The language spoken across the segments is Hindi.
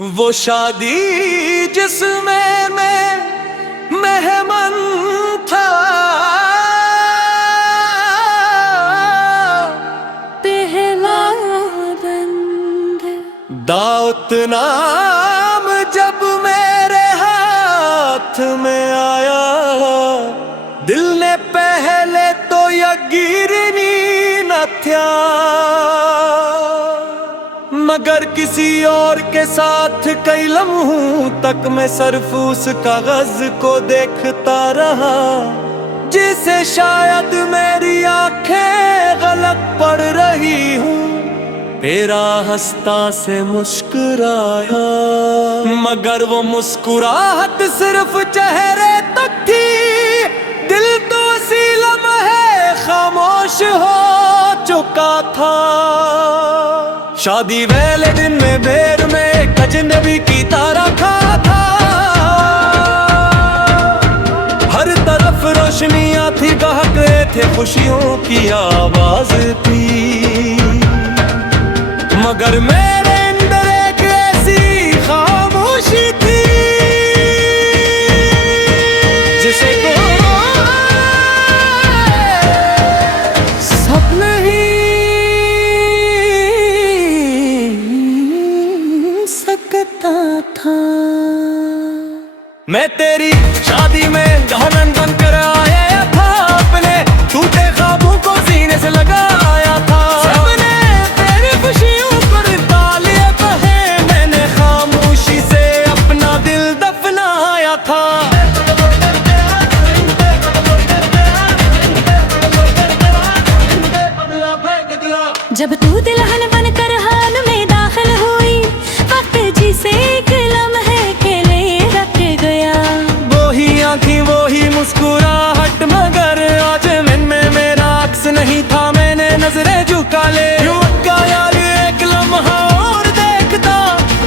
वो शादी जिसमें मैं मेहमान था, पहला बंद दाऊद नाम जब मेरे हाथ में आया, दिल ने पहले तो यकीनी न था, मगर किसी और के साथ कई लम्हों तक मैं सिर्फ उस कागज को देखता रहा, जिसे शायद मेरी आंखें गलत पढ़ रही हूँ। तेरा हंसता से मुस्कुराया, मगर वो मुस्कुराहट सिर्फ चेहरे तक थी, दिल तो उसी लम्हे खामोश हो चुका था। शादी वाले दिन में बेर में एक अजनबी की तरह खा था, हर तरफ रोशनियां थी, बहक रहे थे खुशियों की आवाज थी, मगर मेरे अंदर एक ऐसी खामोशी थी जिसे सपने ही सकता था। मैं तेरी शादी में दुल्हन बनकर आया था, अपने टूटे ख्वाबों को सीने से लगाया था, सबने तेरी खुशियों पर तालियां बहे, मैंने खामोशी से अपना दिल दफनाया था। जब तू दुल्हन बनकर हाल में दाखिल हुई, वक्त जिसे एक लम्हे के लिए रख गया, वही आँखें वही मुस्कुराहट, मगर आज मन में मेरा अक्स नहीं था, मैंने नजरें झुका ले यार एक लम्हा और देखता,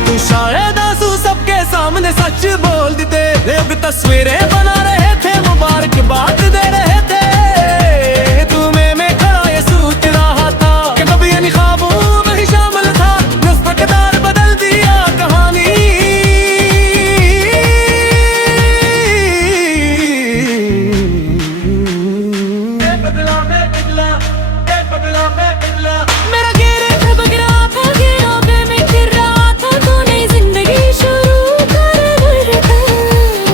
तू शायद आंसू सबके सामने सच बोल देते, लोग तस्वीरें बना रहे थे, मुबारकबाद दे रहे थे, तुम्हें मैं खड़ा ये सोच रहा था कि कभी इन ख्वाबों में ही शामिल था, नस्बकदार बदल दिया कहानी। मेरा गिरे था बगरा था, गिरा पे मैं फिर रहा था, तूने जिंदगी शुरू कर था,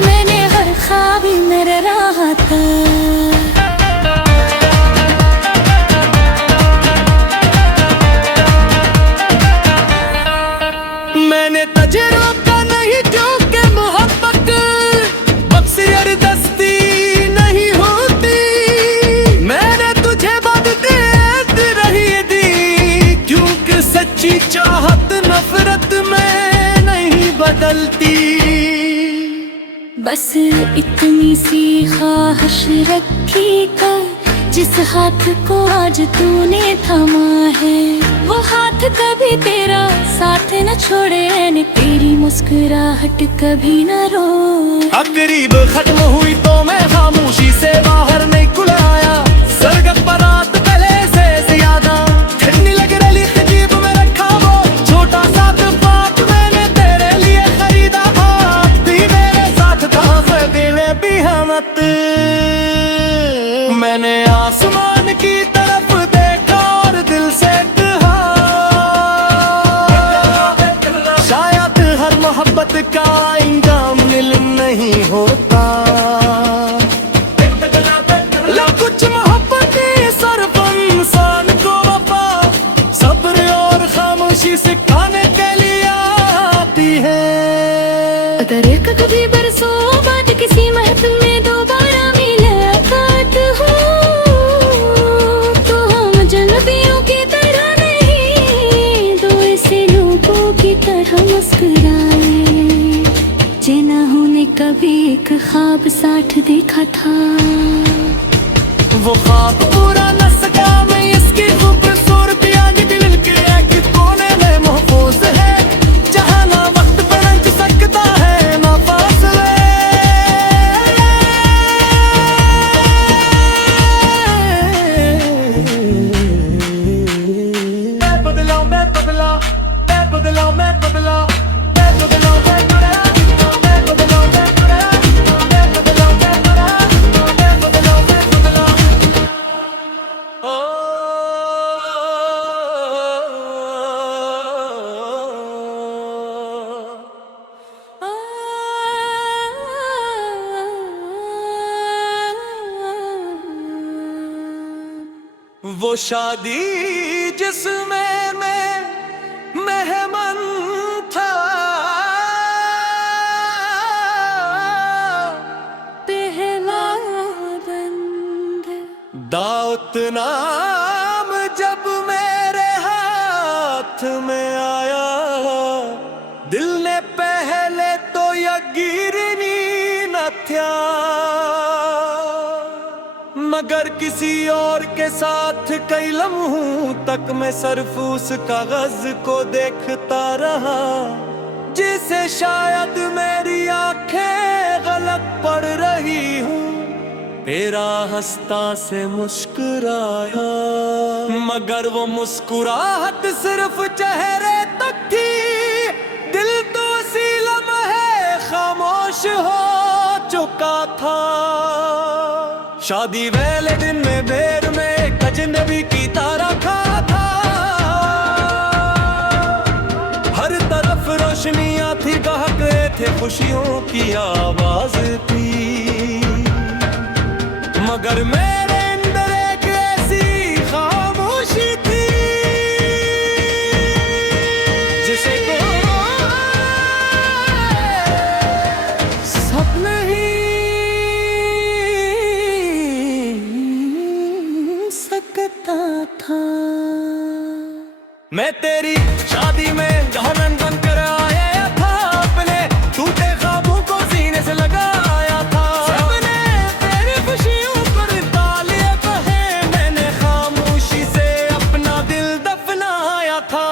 मैंने हर ख्वाब ही मेरे रहा था। मैंने तजुर्बा नहीं क्योंकि मोहब्बत बक्सियर दस्ती नहीं होती, मैंने तुझे बात दे रही दी, क्योंकि सच्ची चाहत नफरत में नहीं बदलती। बस इतनी सी ख्वाहिश रखी कर, जिस हाथ को आज तूने थामा है, वो हाथ कभी तेरा साथ न छोड़े, न तेरी मुस्कुराहट कभी न रो। अब करीब खत्म हुई तो मैं खामोशी से बाहर निकल आया, सरगत बारात पहले से ज्यादा ठंडी लग रही थी, जेब में रखा वो छोटा सा पाक, मैंने तेरे लिए खरीदा था, भी मेरे साथ था दिल भी हमत। मैंने आसमान की तरफ देखा और दिल से कहा, शायद हर मोहब्बत का इंजाम इल्म नहीं होता, कुछ मोहब्बत सिर्फ इंसान को वफा, सब्र और खामोशी सिखाने के लिए आती है। अगर कभी बरसों बाद किसी महफिल में दोबारा मुलाकात हो, तो हम जन्नतियों की तरह नहीं, दो ऐसे लोगों की तरह मुस्कुराए, जिन्होंने ने कभी एक ख्वाब साथ देखा था। वो ख्वाब पूरा न सका मैं, इसकी खूबसूरती आगे दिल के एक कोने में महफूज है, जहाँ ना वक्त मैं बदला मैं बदला मैं बदला मैं बदला मैं बदला मैं बदला मैं बदला मैं बदला मैं बदला ओ वो शादी जिसमें मैं मेहमान था पहला बंद दाऊद नाम जब मेरे हाथ में आया दिल ने पहले तो यकीनी न था मगर किसी और के साथ कई लम्हों तक मैं सिर्फ उस कागज को देखता रहा जिसे शायद मेरी आंखें गलत पढ़ रही हूँ तेरा हंसता से मुस्कुराया मगर वो मुस्कुराहट सिर्फ चेहरे तक थी दिल तो उसी लम्हे खामोश हो चुका था शादी वाले दिन में बेर में एक अजनबी की तारा खा था हर तरफ रोशनियां थी गाहक थे खुशियों की आवाज थी मगर मेरे अंदर एक ऐसी खामोशी थी जिसे कोई सपने ही सकता था मैं तेरी शादी में गहनन बनकर आया था अपने टूटे ख्वाबों को सीने से लगाया था सबने तेरी खुशियों पर तालियां कहे मैंने खामोशी से अपना दिल दफनाया था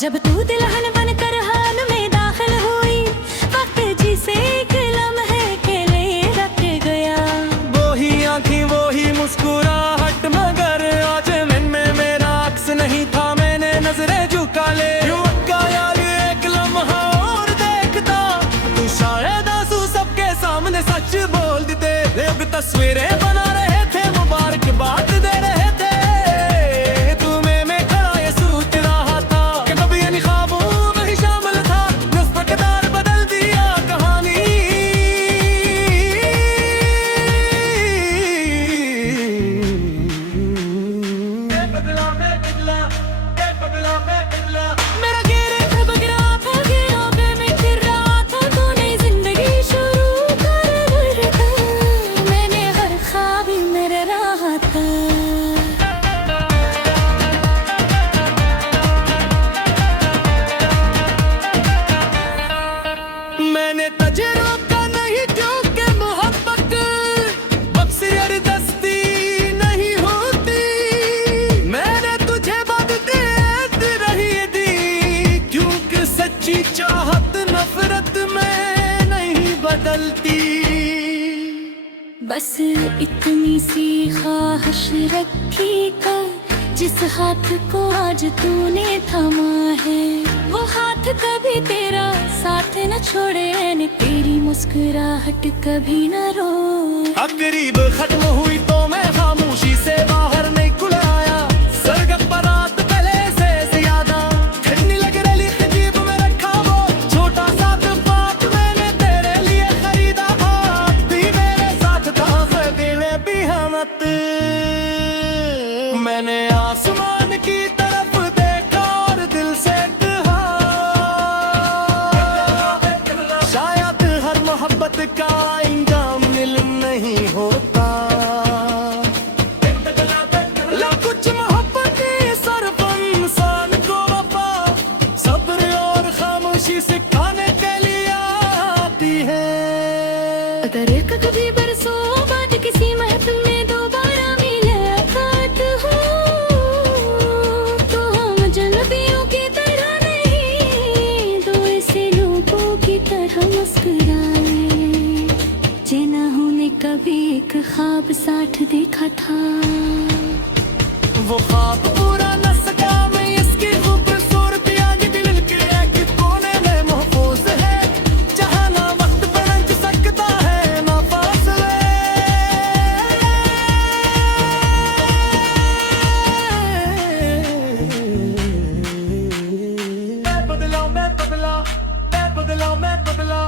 जब तू दुल्हन बनकर हाल में दाखिल हुई वक्त जिसे एक लम्हे के लिए रख गया वो ही आंखें वो ही मुस्कुराहट मगर आज मन में मेरा अक्स नहीं था मैंने नजरें झुका ले यूं का यार एक लम्हा और देखता तू शायद आंसू सबके सामने सच बोल देते लोग तस्वीरें बना रहे थे मुबारकबाद दे रहे थे तुम्हें मैं खड़ा ये सोच रहा था कि कभी इन ख्वाबों में ही शामिल था जिस किरदार बदल दिया कहानी मेरा घेरे पे बगरा था घेरों पे मैं फिर रहा था तूने जिंदगी शुरू कर दी मैंने हर ख्वाब ही मेरे रहा था मैंने तुझे रोका नहीं क्योंकि मोहब्बत बख्शियर दस्ती नहीं होती मैंने तुझे बदते रही दी क्योंकि सच्ची चाहत नफरत में नहीं बदलती बस इतनी सी ख्वाहिश रखी कर जिस हाथ को आज तूने थामा है वो हाथ कभी तेरा साथ न छोड़े न तेरी मुस्कुराहट कभी न रोए करीब खत्म हुई तो मैं खामोशी से बाहर नहीं खुलाया सरगम बरात पहले से ज्यादा ठंडी लग रही थी जेब में रखा वो छोटा सा तोहफा मैंने तेरे लिए खरीदा था भी मेरे साथ था दिले भी हमत मैंने आसमान की तरफ देखा और दिल से कहा शायद हर मोहब्बत का इंजाम इल्म नहीं होता ला कुछ मोहब्बत सिर्फ इंसान को वफा सब्र और खामोशी सिखाने के लिए आती है अगर कभी बरसों बाद किसी महफिल में दोबारा मुलाकात हो कभी एक ख्वाब साथ देखा था। वो ख्वाब पूरा न सका मैं, इसकी खूबसूरती आज दिल के एक कोने में महफूज है, जहाँ ना वक्त पलट सकता है ना फासले। मैं बदला, मैं बदला, मैं बदला, मैं बदला।